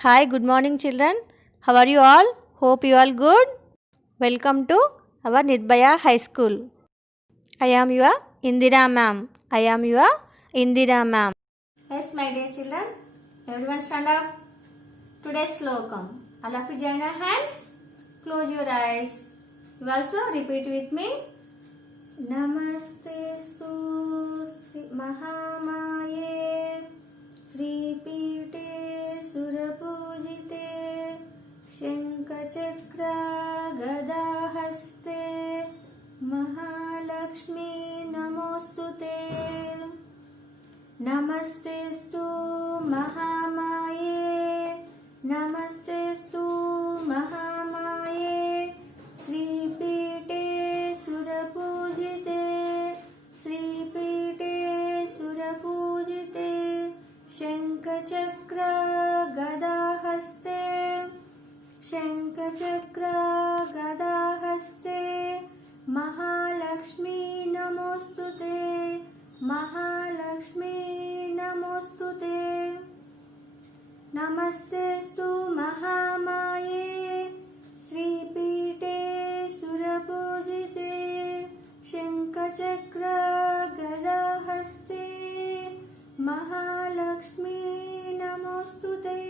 Hi, good morning, children. How are you all? Hope you all good. Welcome to our Nirbhaya High School. I am your Indira ma'am. I am your Indira ma'am. Yes, my dear children. Everyone stand up. Today's slokam. All of you join your hands. Close your eyes. You also repeat with me. Namaste Stu Mahamaye Sripite Surapujite शङ्खचक्रा गदाहस्ते Mahalakshmi नमोस्तुते नमस्तेस्तु महामाये नमस्तेस्तु महामाये श्रीपीठे सुरपूजिते श्रीपीठे सुरपूजिते शङ्खचक्र गदाहस्ते शङ्खचक्र गदाहस्ते महालक्ष्मी नमोस्तुते महालक्ष्मी नमोस्तुते नमस्तेस्तु महामाये श्रीपीठे सुरपूजिते शङ्खचक्र गदाहस्ते महालक्ष्मी नमोस्तुते.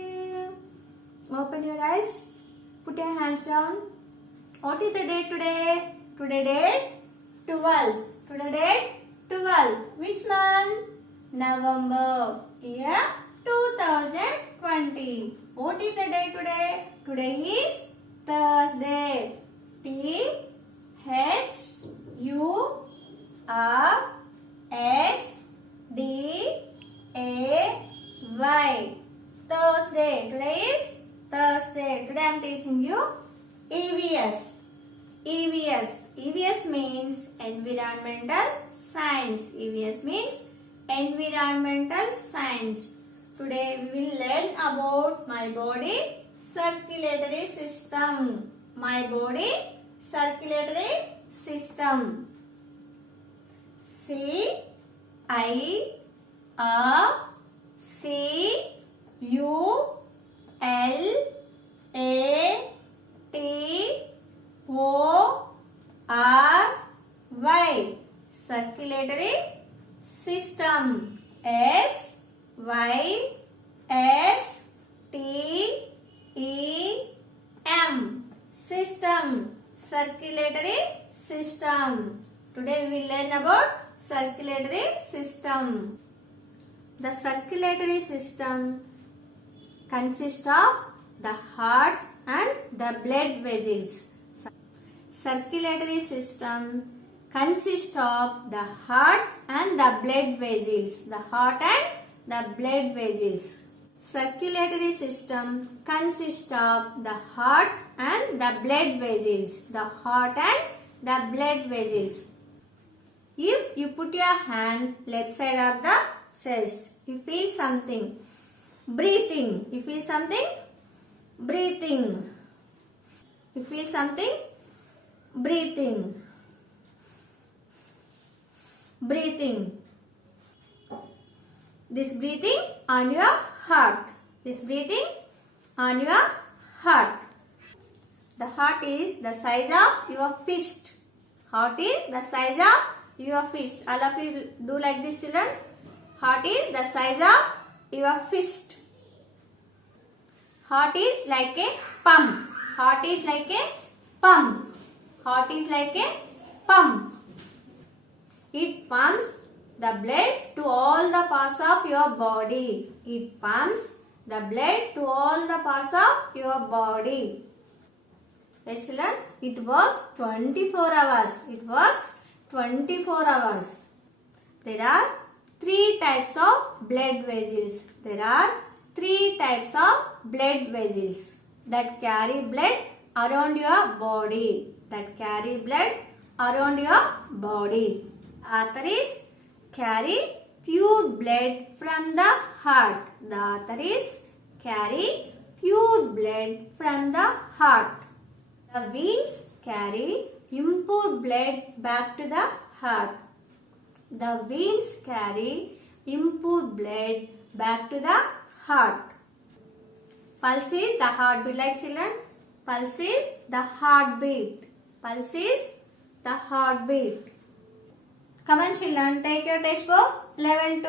Open your eyes. Put your hands down. What is the date today? Today date 12. Today date 12. Which month? November. Year 2020. What is the day today? Today is Thursday. Thursday. Thursday. Today is Thursday. Today I am teaching you EVS. EVS means environmental science. EVS means environmental science. Today we will learn about my body circulatory system. My body circulatory system. CIRCULATORY. Circulatory system. SYSTEM. System. Circulatory system. Today we will learn about circulatory system. The circulatory system consists of the heart and the blood vessels. Circulatory system consists of the heart and the blood vessels. The heart and the blood vessels. Circulatory system consists of the heart and the blood vessels. The heart and the blood vessels. If you put your hand left side of the chest, you feel something. Breathing. You feel something? Breathing. You feel something? Breathing. Breathing. This breathing on your heart. This breathing on your heart. The heart is the size of your fist. Heart is the size of your fist. All of you do like this, children. Heart is the size of your fist. Heart is like a pump. Heart is like a pump. Heart is like a pump. It pumps the blood to all the parts of your body. It pumps the blood to all the parts of your body. Yes, children, it was 24 hours. It was 24 hours. There are 3 types of blood vessels. There are 3 types of blood vessels that carry blood around your body. That carry blood around your body. Arteries carry pure blood from the heart. The arteries carry pure blood from the heart. The veins carry impure blood back to the heart. The veins carry impure blood back to the heart. Pulse is the heartbeat. Like children, pulse is the heartbeat. Pulse is the heartbeat. Come on children, take your textbook. Level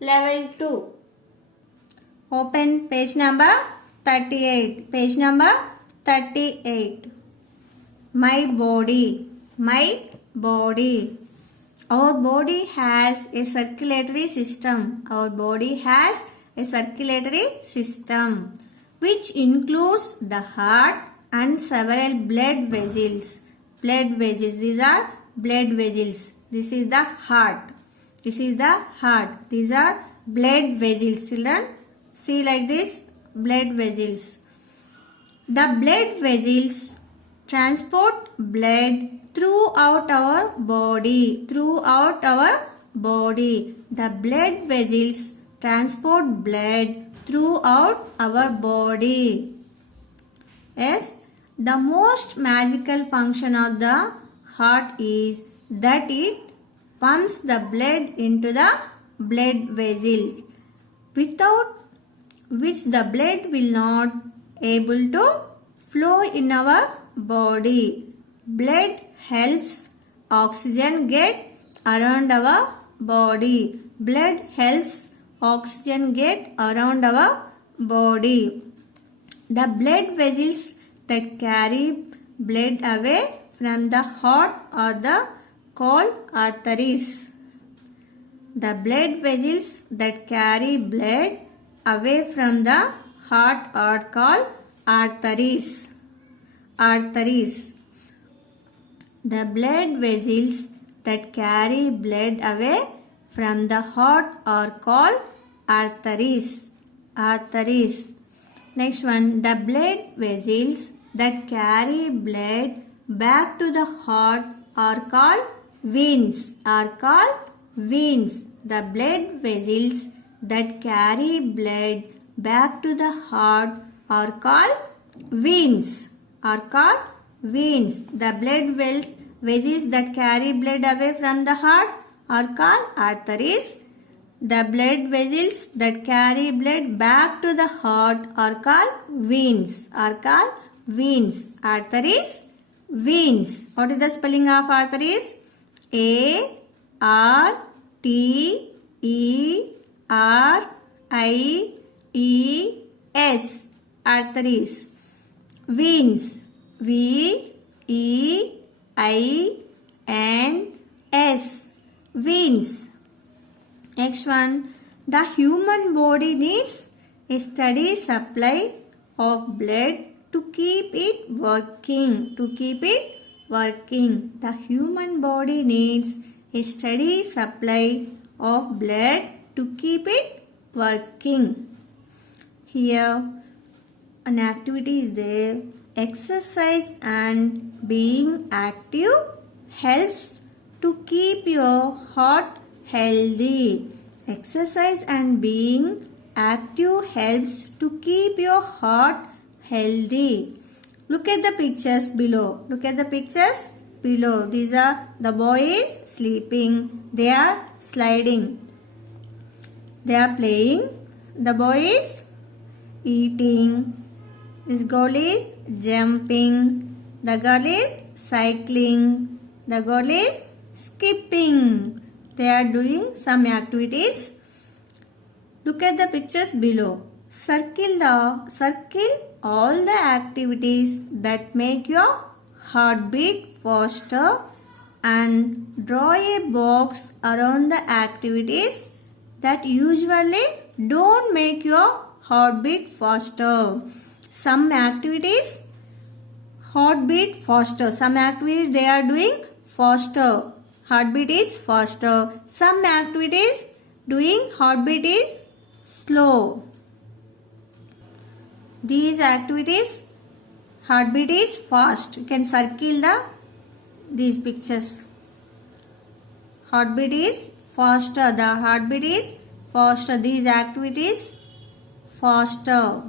2. Level 2. Open page number 38. Page number 38. My body. My body. Our body has a circulatory system. Our body has a circulatory system which includes the heart and several blood vessels. Blood vessels. These are blood vessels. This is the heart. This is the heart. These are blood vessels. Children, see like this, blood vessels. The blood vessels transport blood throughout our body. Throughout our body. The blood vessels transport blood throughout our body. Yes, the most magical function of the heart is that it pumps the blood into the blood vessel, without which the blood will not able to flow in our body. Blood helps oxygen get around our body. Blood helps oxygen get around our body. The blood vessels that carry blood away from the heart are the called arteries. The blood vessels that carry blood away from the heart are called arteries. Arteries. The blood vessels that carry blood away from the heart are called arteries. Arteries. Next one, the blood vessels that carry blood back to the heart are called veins. Are called veins. The blood vessels that carry blood back to the heart are called veins. Are called veins. The blood vessels that carry blood away from the heart are called arteries. The blood vessels that carry blood back to the heart are called veins. Are called veins. Arteries, veins. What is the spelling of arteries? A-R-T-E-R-I-E-S. Arteries. Veins. V-E-I-N-S. Veins. Next one. The human body needs a steady supply of blood to keep it working. To keep it working. The human body needs a steady supply of blood to keep it working. Here an activity is there. Exercise and being active helps to keep your heart healthy. Exercise and being active helps to keep your heart healthy. Look at the pictures below. Look at the pictures below. These are the boy is sleeping. They are sliding. They are playing. The boy is eating. This girl is jumping. The girl is cycling. The girl is skipping. They are doing some activities. Look at the pictures below. Circle all the activities that make your heartbeat faster and draw a box around the activities that usually don't make your heartbeat faster. Some activities heartbeat faster. Some activities they are doing faster. Heartbeat is faster. Some activities doing heartbeat is slow. These activities heartbeat is fast. You can circle these pictures. Heartbeat is faster. The heartbeat is faster. These activities faster.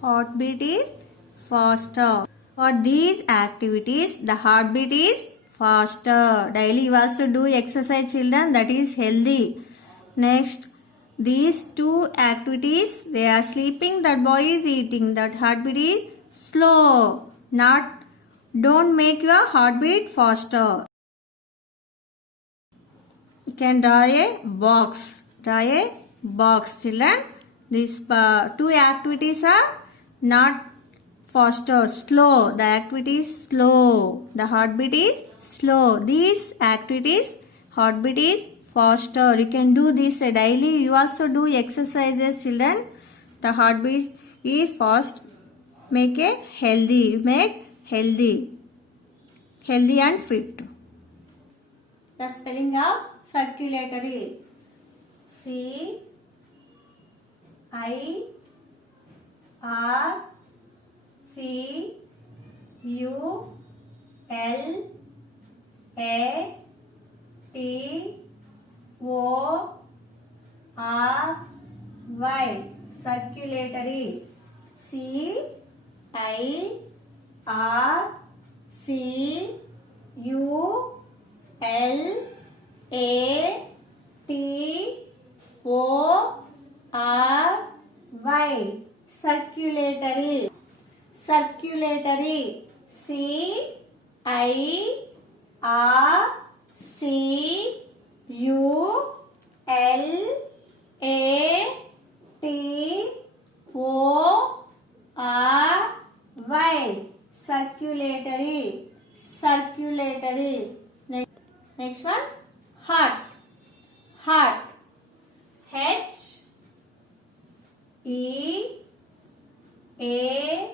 Heartbeat is faster. For these activities, the heartbeat is faster. Daily you also do exercise, children. That is healthy. Next, these two activities, they are sleeping, that boy is eating, that heartbeat is slow. Not, don't make your heartbeat faster. You can draw a box. Draw a box, children. These two activities are not faster, slow. The activity is slow. The heartbeat is slow. These activities, heartbeat is faster. You can do this daily. You also do exercises, children. The heartbeat is fast. Make a healthy. Make healthy. Healthy and fit. The spelling of circulatory. C I R C U L A T O R Y. Circulatory. C I R C U L A T O R Y. Circulatory. Circulatory. C I R C U L A T O R Y. Circulatory. Circulatory. Next one, heart. Heart. H E A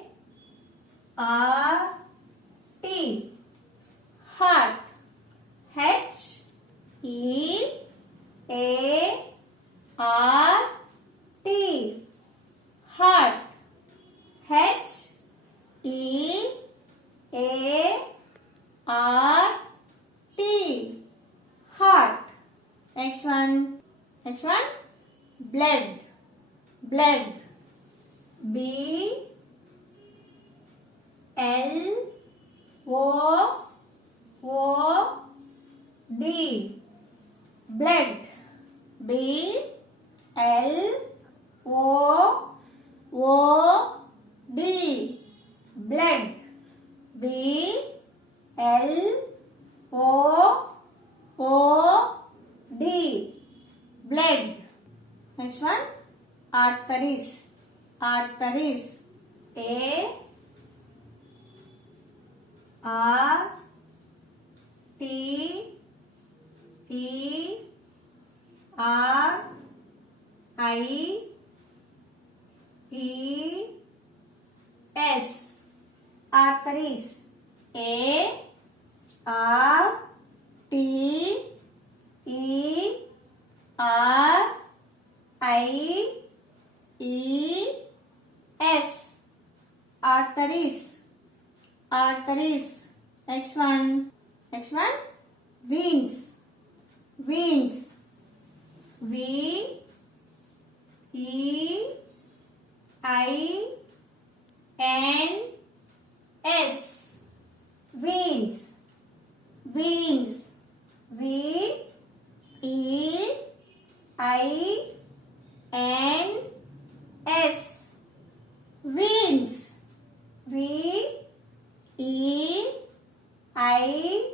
R T. Heart. H E A R T. Heart. H E A R T. Heart. Next one. Next one. Blood. Blood. B L O O D. Blood. B L O O D. Blood. B L O O D. Blood. Next one, arteries. Arteries. A R T E R I E S. Arteries. A R T E R I E S. Arteries. Arteries. Next one. Next one. Veins. Veins. V E I N S. Veins. Veins. V E I N S. Veins. V E I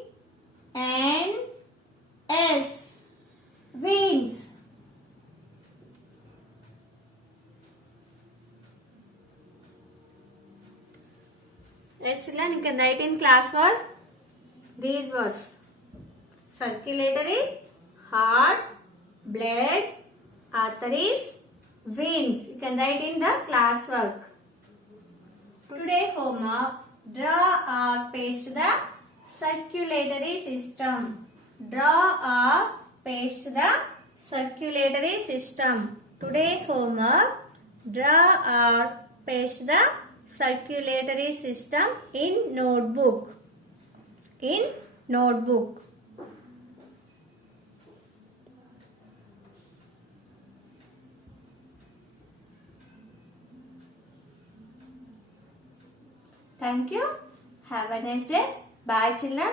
N S. Veins. Let's learn. You can write in class work these words: circulatory, heart, blood, arteries, veins. You can write in the class work. Today homework: draw or paste the circulatory system. Draw or paste the circulatory system. Today homework: draw or paste the circulatory system in notebook. In notebook. Thank you. Have a nice day. Bye children.